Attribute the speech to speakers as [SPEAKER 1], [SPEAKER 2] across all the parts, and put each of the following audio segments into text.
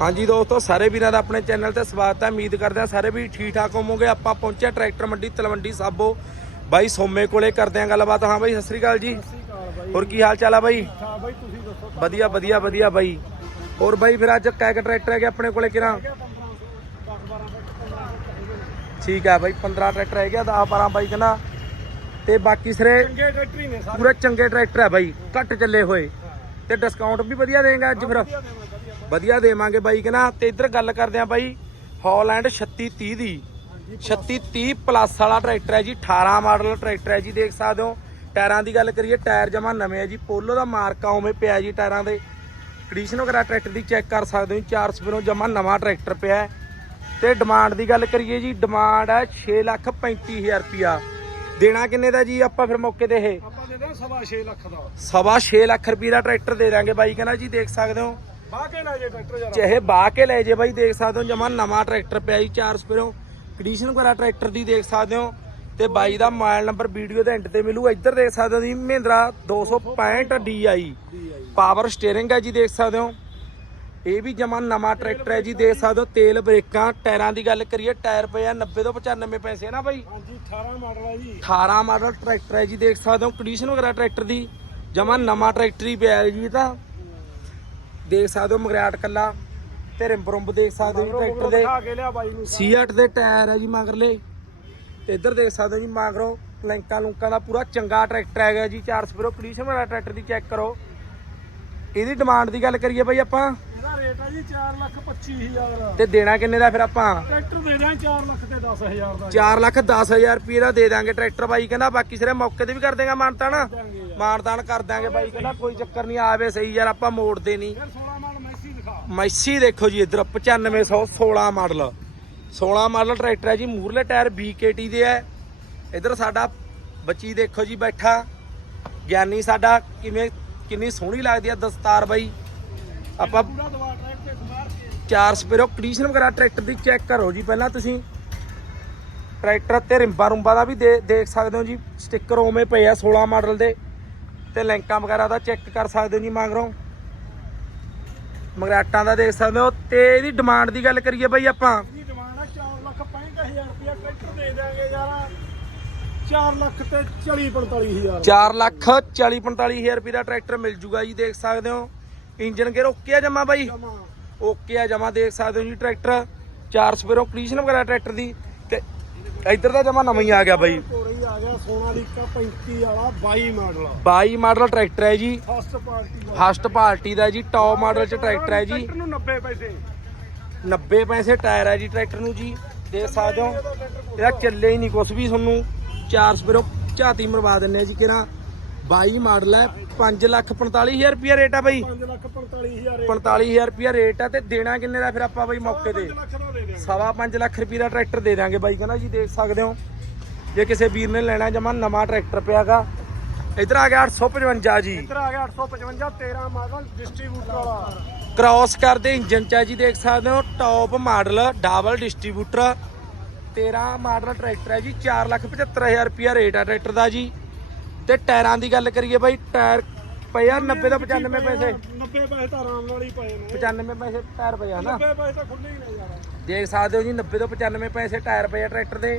[SPEAKER 1] ਹਾਂਜੀ ਦੋਸਤੋ ਸਾਰੇ ਵੀਰਾਂ ਦਾ ਆਪਣੇ ਚੈਨਲ ਤੇ ਸਵਾਗਤ ਹੈ। ਉਮੀਦ ਕਰਦੇ ਹਾਂ ਸਾਰੇ ਵੀ ਠੀਕ ਠਾਕ ਹੋਵੋਗੇ। ਆਪਾਂ ਪਹੁੰਚੇ ਟਰੈਕਟਰ ਮੰਡੀ ਤਲਵੰਡੀ ਸਾਬੋ। ਬਾਈ ਸੋਮੇ ਕੋਲੇ ਕਰਦੇ ਆਂ ਗੱਲਬਾਤ। ਹਾਂ ਬਾਈ ਸਤਿ ਸ੍ਰੀ ਅਕਾਲ ਜੀ। ਹੋਰ ਕੀ ਹਾਲ ਚਾਲ ਆ ਬਾਈ?
[SPEAKER 2] ਹਾਂ ਬਾਈ ਤੁਸੀਂ ਦੱਸੋ
[SPEAKER 1] ਵਧੀਆ ਵਧੀਆ ਵਧੀਆ ਬਾਈ। ਹੋਰ ਬਾਈ ਫਿਰ ਅੱਜ ਕੈ ਕ ਟਰੈਕਟਰ ਹੈਗੇ ਆਪਣੇ ਕੋਲੇ ਕਿਰਾਂ
[SPEAKER 2] 1500 10 12
[SPEAKER 1] ਠੀਕ ਹੈ ਬਾਈ 15 ਟਰੈਕਟਰ ਹੈਗੇ 10 12 ਬਾਈ ਕਹਿੰਦਾ। ਤੇ ਬਾਕੀ ਸਿਰੇ
[SPEAKER 2] ਚੰਗੇ ਟਰੈਕਟਰ ਹੀ ਨੇ ਸਾਰੇ।
[SPEAKER 1] ਪੂਰੇ ਚੰਗੇ ਟਰੈਕਟਰ ਹੈ ਬਾਈ ਘੱਟ ਚੱਲੇ ਹੋਏ। ਤੇ ਡਿਸਕਾਊਂਟ ਵੀ ਵਧੀਆ ਦੇਗਾ ਅੱਜ ਫਿਰ।
[SPEAKER 2] ਵਧੀਆ ਦੇਵਾਂ ਵਧੀਆ
[SPEAKER 1] ਵਧੀਆ ਦੇਵਾਂਗੇ ਬਾਈ ਕਹਿੰਦਾ ਤੇ ਇੱਧਰ ਗੱਲ ਕਰਦੇ ਆ ਬਾਈ ਹਾਲੈਂਡ 3630 ਦੀ। 3630 ਪਲੱਸ ਵਾਲਾ ਟਰੈਕਟਰ ਹੈ ਜੀ 18 ਮਾਡਲ ਟਰੈਕਟਰ ਹੈ ਜੀ ਦੇਖ ਸਕਦੇ ਹੋ। ਟਾਇਰਾਂ ਦੀ ਗੱਲ ਕਰੀਏ ਟਾਇਰ ਜਮਾ ਨਵੇਂ ਹੈ ਜੀ ਪੋਲੋ ਦਾ ਮਾਰਕਾ ਉਵੇਂ ਪਿਆ ਜੀ ਟਾਇਰਾਂ ਦੇ। ਕੰਡੀਸ਼ਨ ਵਗੈਰਾ ਟਰੈਕਟਰ ਦੀ ਚੈੱਕ ਕਰ ਸਕਦੇ ਹੋ ਜੀ, ਚਾਰ ਸਪੀਰੋਂ ਜਮਾ ਨਵਾਂ ਟਰੈਕਟਰ ਪਿਆ। ਤੇ ਡਿਮਾਂਡ ਦੀ ਗੱਲ ਕਰੀਏ ਜੀ ਡਿਮਾਂਡ ਹੈ 635000 ਰੁਪਿਆ ਦੇਣਾ ਕਿੰਨੇ ਦਾ ਜੀ ਆਪਾਂ ਫਿਰ ਮੌਕੇ ਤੇ ਇਹ?
[SPEAKER 2] ਆਪਾਂ ਦੇ ਦਾਂ ਸਵਾ 6 ਲੱਖ ਦਾ।
[SPEAKER 1] ਸਵਾ 6 ਲੱਖ ਰੁਪਏ ਦਾ ਟਰੈਕਟਰ ਦੇ ਦਾਂਗੇ ਬਾਈ ਕਹਿੰਦਾ ਜੀ ਦੇਖ ਸਕਦੇ ਹੋ।
[SPEAKER 2] ਬਾਹ ਕੇ ਲੈ ਜੇ ਟਰੈਕਟਰ ਜਰਾ
[SPEAKER 1] ਚਾਹੇ ਬਾਹ ਕੇ ਲੈ ਜੇ ਬਾਈ ਦੇਖ ਸਕਦੇ ਹੋ ਜਮਾ ਨਵਾਂ ਟਰੈਕਟਰ ਪਿਆ ਜੀ ਚਾਰ ਸਪੇਰੋਂ ਕੰਡੀਸ਼ਨ ਵਗੈਰਾ ਟਰੈਕਟਰ ਦੀ ਦੇਖ ਸਕਦੇ ਹੋ। ਤੇ ਬਾਈ ਦਾ ਮੋਬਾਈਲ ਨੰਬਰ ਵੀਡੀਓ ਦੇ ਐਂਡ ਤੇ ਮਿਲੂ। ਇੱਧਰ ਦੇਖ ਸਕਦੇ ਹੋ ਜੀ ਮਹਿੰਦਰਾ 265 DI ਪਾਵਰ ਸਟੀਅਰਿੰਗ ਹੈ ਜੀ ਦੇਖ ਸਕਦੇ ਹੋ। ਇਹ ਵੀ ਜਮਾ ਨਵਾਂ ਟਰੈਕਟਰ ਹੈ ਜੀ ਦੇਖ ਸਕਦੇ ਹੋ। ਤੇਲ ਬ੍ਰੇਕਾਂ ਟਾਇਰਾਂ ਦੀ ਗੱਲ ਕਰੀਏ ਟਾਇਰ ਪਏ ਆ 90 ਤੋਂ 95 ਪੈਸੇ ਨਾ ਬਾਈ।
[SPEAKER 2] ਹਾਂਜੀ 18 ਮਾਡਲ ਹੈ ਜੀ।
[SPEAKER 1] 18 ਮਾਡਲ ਟਰੈਕਟਰ ਹੈ ਜੀ ਦੇਖ ਸਕਦੇ ਹੋ। ਕੰਡੀਸ਼ਨ ਵਗੈਰਾ ਟਰੈਕਟਰ ਦੀ ਜਮਾ ਨਵਾਂ ਟਰੈਕਟਰ ਹੀ ਪਿਆ ਜੀ ਤਾਂ ਦੇਖ ਸਕਦੇ ਹੋ ਮਗਰਾਟ ਕੱਲਾ ਤੇ ਰਿੰਬ ਰੁੰਬ ਦੇਖ ਸਕਦੇ ਹੋ ਜੀ ਟਰੈਕਟਰ ਦੇ
[SPEAKER 2] ਦਿਖਾ ਕੇ ਲਿਆ ਬਾਈ ਨੂੰ
[SPEAKER 1] C8 ਦੇ ਟਾਇਰ ਹੈ ਜੀ ਮਗਰਲੇ। ਤੇ ਇੱਧਰ ਦੇਖ ਸਕਦੇ ਹੋ ਜੀ ਮਗਰੋਂ ਲੈਂਕਾਂ ਲੁੰਕਾਂ ਦਾ ਪੂਰਾ ਚੰਗਾ ਟਰੈਕਟਰ ਹੈਗਾ ਜੀ 4 ਸਪੀਰੋ ਕੰਡੀਸ਼ਨ ਵਾਲਾ ਟਰੈਕਟਰ ਦੀ ਚੈੱਕ ਕਰੋ। ਇਹਦੀ ਡਿਮਾਂਡ ਦੀ ਗੱਲ ਕਰੀਏ ਬਈ ਆਪਾਂ।
[SPEAKER 2] ਇਹਦਾ ਰੇਟ ਹੈ ਜੀ 4 ਲੱਖ 25000
[SPEAKER 1] ਤੇ ਦੇਣਾ ਕਿੰਨੇ ਦਾ ਫਿਰ ਆਪਾਂ?
[SPEAKER 2] ਟਰੈਕਟਰ ਦੇ ਦਾਂ 4 ਲੱਖ ਤੇ 10000 ਦਾ
[SPEAKER 1] 4 ਲੱਖ 10000 ਰੁਪਏ ਦਾ ਦੇ ਦਾਂਗੇ ਟਰੈਕਟਰ ਬਾਈ ਕਹਿੰਦਾ ਬਾਕੀ ਸਿਰੇ ਮੌਕੇ ਤੇ ਵੀ ਕਰ ਦੇਗਾ ਮਾਨਤਾ ਨਾ
[SPEAKER 2] ਦਾਂਗੇ ਯਾਰ।
[SPEAKER 1] ਮਾਨਦਾਨ ਕਰ ਦਾਂਗੇ ਬਾਈ ਕਹਿੰਦਾ ਕੋਈ ਚੱਕਰ ਨਹੀਂ ਆਵੇ ਸਹੀ ਯਾਰ ਆਪਾਂ ਮੋੜਦੇ ਨਹੀਂ।
[SPEAKER 2] ਫਿਰ 16 ਮਾਡਲ ਮੈਸੀ ਦਿਖਾ।
[SPEAKER 1] ਮੈਸੀ ਦੇਖੋ ਜੀ ਇੱਧਰ 9516 ਮਾਡਲ। 16 ਮਾਡਲ ਟਰੈਕਟਰ ਹੈ ਜੀ ਮੂਰਲੇ ਟਾਇਰ BKT ਦੇ ਹੈ। ਇੱਧਰ ਸਾਡਾ ਬੱਚੀ ਦੇਖੋ ਜੀ ਬੈਠਾ। ਗਿਆਨੀ ਸਾਡਾ ਕਿਵੇਂ ਕਿੰਨੀ ਸੋਹਣੀ ਲੱਗਦੀ ਆ ਦਸਤਾਰ ਬਾਈ। ਆਪਾਂ ਚਾਰ ਸਪੇਰੋ ਕੰਡੀਸ਼ਨ ਵਗੈਰਾ ਟਰੈਕਟਰ ਦੀ ਚੈੱਕ ਕਰੋ ਜੀ ਪਹਿਲਾਂ ਤੁਸੀਂ। ਟਰੈਕਟਰ ਤੇ ਰਿੰਬਾ ਰੁੰਬਾ ਦਾ ਵੀ ਦੇਖ ਸਕਦੇ ਹੋ ਜੀ। ਸਟicker ਉਵੇਂ ਪਏ ਆ 16 ਮਾਡਲ ਦੇ। ਤੇ ਲਿੰਕਾਂ ਵਗੈਰਾ ਦਾ ਚੈੱਕ ਕਰ ਸਕਦੇ ਹੋ ਜੀ ਮਗਰੋਂ। ਮਗਰਾਟਾਂ ਦਾ ਦੇਖ ਸਕਦੇ ਹੋ। ਤੇ ਇਹਦੀ ਡਿਮਾਂਡ ਦੀ ਗੱਲ ਕਰੀਏ ਬਾਈ ਆਪਾਂ।
[SPEAKER 2] ਦੀ ਡਿਮਾਂਡ ਹੈ 4 ਲੱਖ 65000 ਰੁਪਇਆ ਟਰੈਕਟਰ ਦੇ ਦਿਆਂਗੇ ਯਾਰ। 4 ਲੱਖ ਤੇ 40 45000
[SPEAKER 1] 4 ਲੱਖ 40 45000 ਰੁਪਏ ਦਾ ਟਰੈਕਟਰ ਮਿਲ ਜੂਗਾ ਜੀ ਦੇਖ ਸਕਦੇ ਹੋ। ਇੰਜਨ ਗੇਅਰ ਓਕੇ ਆ ਜਮਾ ਬਾਈ?
[SPEAKER 2] ਜਮਾ।
[SPEAKER 1] ਓਕੇ ਆ ਜਮਾ ਦੇਖ ਸਕਦੇ ਹੋ ਜੀ ਟਰੈਕਟਰ। ਚਾਰ ਸਪੇਰੋ ਕੰਡੀਸ਼ਨ ਵਗੈਰਾ ਟਰੈਕਟਰ ਦੀ। ਤੇ ਇੱਧਰ ਦਾ ਜਮਾ ਨਵਾਂ ਹੀ ਆ ਗਿਆ ਬਾਈ।
[SPEAKER 2] ਕੋਰੀ ਆ ਗਿਆ ਸੋਨਾਲੀਕਾ 35 ਵਾਲਾ 22 ਮਾਡਲ।
[SPEAKER 1] 22 ਮਾਡਲ ਟਰੈਕਟਰ ਹੈ ਜੀ।
[SPEAKER 2] ਫਸਟ ਪਾਰਟੀ ਦਾ।
[SPEAKER 1] ਫਸਟ ਪਾਰਟੀ ਦਾ ਜੀ ਟੌਪ ਮਾਡਲ ਚ ਟਰੈਕਟਰ ਹੈ ਜੀ।
[SPEAKER 2] ਟਰੈਕਟਰ ਨੂੰ 90 ਪੈਸੇ।
[SPEAKER 1] 90 ਪੈਸੇ ਟਾਇਰ ਹੈ ਜੀ ਟਰੈਕਟਰ ਨੂੰ ਜੀ। ਦੇਖ ਸਕਦੇ ਹੋ। ਇਹਦਾ ਚੱਲੇ ਹੀ ਨਹੀਂ ਕੁਛ ਵੀ ਤੁਹਾਨੂੰ। ਚਾਰ ਸਪੇਰੋ ਝਾਤੀ ਮਰਵਾ ਦਿੰਨੇ ਆ ਜੀ ਕਿਹੜਾ। 22 ਮਾਡਲ ਹੈ 5 ਲੱਖ 45000 ਰੁਪਿਆ ਰੇਟ ਆ ਬਾਈ।
[SPEAKER 2] 5 ਲੱਖ 45000
[SPEAKER 1] 45000 ਰੁਪਿਆ ਰੇਟ ਆ ਤੇ ਦੇਣਾ ਕਿੰਨੇ ਦਾ ਫਿਰ ਆਪਾਂ ਬਾਈ ਮੌਕੇ ਤੇ?
[SPEAKER 2] 5 ਲੱਖ ਦਾ ਦੇ ਦਿਆਂਗੇ।
[SPEAKER 1] ਸਵਾ 5 ਲੱਖ ਰੁਪਏ ਦਾ ਟਰੈਕਟਰ ਦੇ ਦਾਂਗੇ ਬਾਈ ਕਹਿੰਦਾ ਜੀ ਦੇਖ ਸਕਦੇ ਹੋ। ਜੇ ਕਿਸੇ ਵੀਰ ਨੇ ਲੈਣਾ ਜਮਾ ਨਵਾਂ ਟਰੈਕਟਰ ਪਿਆਗਾ ਇਧਰ ਆ ਗਿਆ 855 ਜੀ।
[SPEAKER 2] ਇੱਧਰ ਆ ਗਿਆ 855 13 ਮਾਡਲ ਡਿਸਟ੍ਰੀਬਿਊਟਰ ਵਾਲਾ।
[SPEAKER 1] ਕ੍ਰਾਸ ਕਰਦੇ ਇੰਜਨ ਚ ਜੀ ਦੇਖ ਸਕਦੇ ਹੋ top model double distributor 13 model tractor ਹੈ ਜੀ 475000 ਰੁਪਿਆ ਰੇਟ ਆ ਟਰੈਕਟਰ ਦਾ ਜੀ। ਤੇ ਟਾਇਰਾਂ ਦੀ ਗੱਲ ਕਰੀਏ ਬਾਈ ਟਾਇਰ ਪਏ ਆ 90 ਤੋਂ 95 ਪੈਸੇ।
[SPEAKER 2] 90 ਪੈਸੇ ਤਾਂ ਆਰਾਮ ਨਾਲ ਹੀ ਪਏ ਨੇ।
[SPEAKER 1] 95 ਪੈਸੇ ਟਾਇਰ ਪਏ ਆ ਨਾ।
[SPEAKER 2] 90 ਪੈਸੇ ਤਾਂ ਖੁੱਲੇ ਹੀ ਨੇ ਯਾਰ।
[SPEAKER 1] ਦੇਖ ਸਕਦੇ ਹੋ ਜੀ 90 ਤੋਂ 95 ਪੈਸੇ ਟਾਇਰ ਪਏ ਆ ਟਰੈਕਟਰ ਦੇ।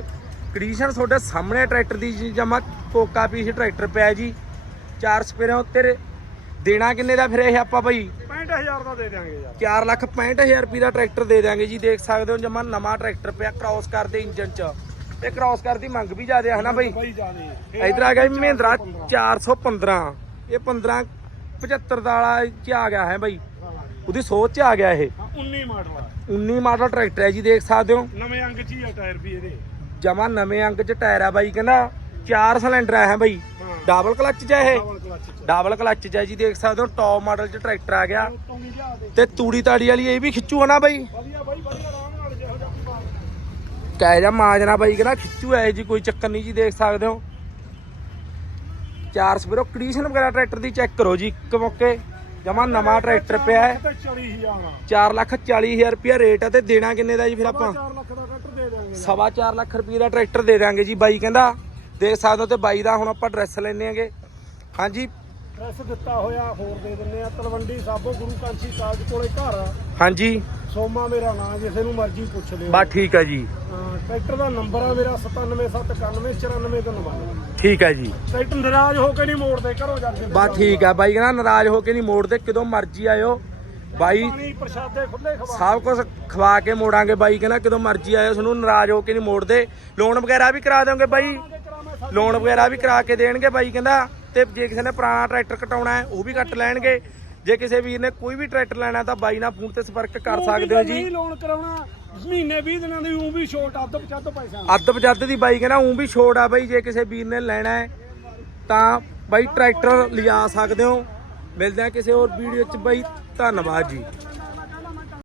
[SPEAKER 1] ਕੰਡੀਸ਼ਨ ਤੁਹਾਡੇ ਸਾਹਮਣੇ ਟਰੈਕਟਰ ਦੀ ਜੀ ਜਮਾ ਕੋਕਾ ਪੀਸ ਟਰੈਕਟਰ ਪਿਆ ਜੀ। ਚਾਰ ਸਪੇਰਿਆਂ ਉੱਤੇ ਦੇਣਾ ਕਿੰਨੇ ਦਾ ਫਿਰ ਇਹ ਆਪਾਂ ਬਈ?
[SPEAKER 2] 65000 ਦਾ ਦੇ ਦਿਆਂਗੇ ਯਾਰ।
[SPEAKER 1] 4 ਲੱਖ 65000 ਰੁਪਏ ਦਾ ਟਰੈਕਟਰ ਦੇ ਦਿਆਂਗੇ ਜੀ। ਦੇਖ ਸਕਦੇ ਹੋ ਜਮਾ ਨਵਾਂ ਟਰੈਕਰ ਪਿਆ ਕ੍ਰਾਸ ਕਰਦੇ ਇੰਜਨ ਚ। ਤੇ ਕ੍ਰਾਸ ਕਰਦੀ ਮੰਗ ਵੀ ਜ਼ਿਆਦਾ ਹੈ ਨਾ ਬਈ?
[SPEAKER 2] ਬਾਈ ਜਾਦੇ
[SPEAKER 1] ਇਧਰ ਆ ਗਿਆ ਜੀ ਮਹਿੰਦਰਾ 415 ਇਹ 15 75 ਦਾ ਵਾਲਾ ਚ ਆ ਗਿਆ ਹੈ ਬਈ। ਉਹਦੀ ਸੋਚ ਚ ਆ ਗਿਆ ਇਹ।
[SPEAKER 2] 19 ਮਾਡਲ ਆ।
[SPEAKER 1] 19 ਮਾਡਲ ਟਰੈਕਟਰ ਹੈ ਜੀ ਦੇਖ ਸਕਦੇ ਹੋ।
[SPEAKER 2] ਨਵੇਂ ਅੰਗ ਚ ਹੀ ਆ ਟਾਇਰ ਵੀ ਇਹਦੇ।
[SPEAKER 1] ਜਮਾ ਨਵੇਂ ਅੰਕ ਚ ਟਾਇਰ ਆ ਬਾਈ ਕਹਿੰਦਾ ਚਾਰ ਸਿਲੰਡਰ ਆ ਹੈ ਬਾਈ।
[SPEAKER 2] ਹਾਂ।
[SPEAKER 1] ਡਬਲ ਕਲੱਚ ਚ ਇਹ।
[SPEAKER 2] ਡਬਲ ਕਲਚ ਚ।
[SPEAKER 1] ਜੀ ਦੇਖ ਸਕਦੇ ਹੋ ਟੌਪ ਮਾਡਲ ਚ ਟਰੈਕਟਰ ਆ ਗਿਆ। ਤੇ ਤੂੜੀ ਤਾੜੀ ਵਾਲੀ ਇਹ ਵੀ ਖਿੱਚੂ ਆ ਨਾ ਬਾਈ
[SPEAKER 2] ਵਧੀਆ ਬਾਈ ਵਧੀਆ ਆਰਾਮ ਨਾਲ ਜਿਹੋ ਜਿਹਾ ਵੀ ਮਾਰ
[SPEAKER 1] ਕਹਿ ਜਾ ਮਾਜਨਾ ਬਾਈ ਕਹਿੰਦਾ ਖਿੱਚੂ ਐ ਜੀ ਕੋਈ ਚੱਕਰ ਨਹੀਂ ਜੀ ਦੇਖ ਸਕਦੇ ਹੋ। ਚਾਰ ਸਪੀਰੋ ਕੰਡੀਸ਼ਨ ਵਗੈਰਾ ਟਰੈਕਟਰ ਦੀ ਚੈੱਕ ਕਰੋ ਜੀ ਇੱਕ ਮੌਕੇ ਜਮਾ ਨਵਾਂ ਟਰੈਕਟਰ ਪਿਆ ਹੈ।
[SPEAKER 2] ਤੇ 40000 ਆ
[SPEAKER 1] 4 ਲੱਖ 40000 ਰੁਪਇਆ ਰੇਟ ਹੈ ਤੇ ਦੇਣਾ ਕਿੰਨੇ ਦਾ ਜੀ ਫਿਰ ਆਪਾਂ?
[SPEAKER 2] 4 ਲੱਖ ਦਾ ਟਰੈਕਟਰ ਦੇ ਦਿਆਂਗੇ।
[SPEAKER 1] ਸਵਾ 4 ਲੱਖ ਰੁਪਏ ਦਾ ਟਰੈਕਟਰ ਦੇ ਦਾਂਗੇ ਜੀ ਬਾਈ ਕਹਿੰਦਾ ਦੇਖ ਸਕਦੇ ਹੋ ਤੇ ਬਾਈ ਦਾ ਹੁਣ ਆਪਾਂ ਐਡਰੈਸ ਲੈਣੇ ਆਂਗੇ। ਹਾਂਜੀ
[SPEAKER 2] ਪ੍ਰੈਸ ਦਿੱਤਾ ਹੋਇਆ ਹੋਰ ਦੇ ਦਿੰਨੇ ਆ ਤਲਵੰਡੀ ਸਾਬੋ ਗੁਰੂ ਕਾਂਚੀ ਕਾਲਜ ਕੋਲੇ ਘਰ। ਆ
[SPEAKER 1] ਹਾਂਜੀ।
[SPEAKER 2] ਸੋਮਾ ਮੇਰਾ ਨਾਮ ਕਿਸੇ ਨੂੰ ਮਰਜ਼ੀ ਪੁੱਛ ਲਿਓ।
[SPEAKER 1] ਬਸ ਠੀਕ ਆ ਜੀ।
[SPEAKER 2] ਹਾਂ, ਟਰੈਕਟਰ ਦਾ ਨੰਬਰ ਆ ਮੇਰਾ 977994 ਤੋਂ ਨੰਬਰ।
[SPEAKER 1] ਠੀਕ ਆ ਜੀ।
[SPEAKER 2] ਟਰੈਕਟਰ ਨਾਰਾਜ਼ ਹੋ ਕੇ ਨਹੀਂ ਮੋੜਦੇ ਘਰੋਂ ਜਾ ਕੇ
[SPEAKER 1] ਬਸ ਠੀਕ ਆ ਬਾਈ ਕਹਿੰਦਾ ਨਾਰਾਜ਼ ਹੋ ਕੇ ਨਹੀਂ ਮੋੜਦੇ ਕਦੋਂ ਮਰਜ਼ੀ ਆਇਓ। ਬਾਈ
[SPEAKER 2] ਪਾਣੀ ਪ੍ਰਸ਼ਾਦੇ ਖੁੱਲੇ ਖਵਾ
[SPEAKER 1] ਸਭ ਕੁਝ ਖਵਾ ਕੇ ਮੋੜਾਂਗੇ ਬਾਈ ਕਹਿੰਦਾ ਕਦੋਂ ਮਰਜ਼ੀ ਆਇਓ ਤੁਹਾਨੂੰ ਨਾਰਾਜ਼ ਹੋ ਕੇ ਨਹੀਂ ਮੋੜਦੇ। ਲੋਨ ਵਗੈਰਾ ਵੀ ਕਰਾ ਦੋਗੇ ਬਾਈ? ਲੋਨ ਵਗੈਰਾ ਵੀ ਕਰਾ ਕੇ ਦੇਣਗੇ ਬਾਈ ਕਹਿੰਦਾ। ਤੇ ਜੇ ਕਿਸੇ ਨੇ ਪੁਰਾਣਾ ਟਰੈਕਟਰ ਕਟਾਉਣਾ ਹੈ ਉਹ ਵੀ ਕੱਟ ਲੈਣਗੇ। ਜੇ ਕਿਸੇ ਵੀਰ ਨੇ ਕੋਈ ਵੀ ਟਰੈਕਟਰ ਲੈਣਾ ਤਾਂ ਬਾਈ ਨਾਲ ਫੋਨ ਤੇ ਸੰਪਰਕ ਕਰ ਸਕਦੇ ਹੋ ਜੀ।
[SPEAKER 2] ਨਹੀਂ ਲੋਨ ਕਰਾਉਣਾ। ਮਹੀਨੇ 20 ਦਿਨਾਂ ਦੀ ਉਹ ਵੀ ਛੋਟ ਅੱਧ ਪਚੱਧ ਪੈਸਾ
[SPEAKER 1] ਅੱਧ ਪਜੱਦ ਦੀ ਬਾਈ ਕਹਿੰਦਾ ਉਂ ਵੀ ਛੋੜ ਆ ਬਾਈ ਜੇ ਕਿਸੇ ਵੀਰ ਨੇ ਲੈਣਾ ਹੈ ਤਾਂ ਬਾਈ ਟਰੈਕਟਰ ਲਿਜਾ ਸਕਦੇ ਹੋ। ਮਿਲਦੇ ਆ ਕਿਸੇ ਹੋਰ ਵੀਡੀਓ ਚ ਬਾਈ। ਧੰਨਵਾਦ ਜੀ।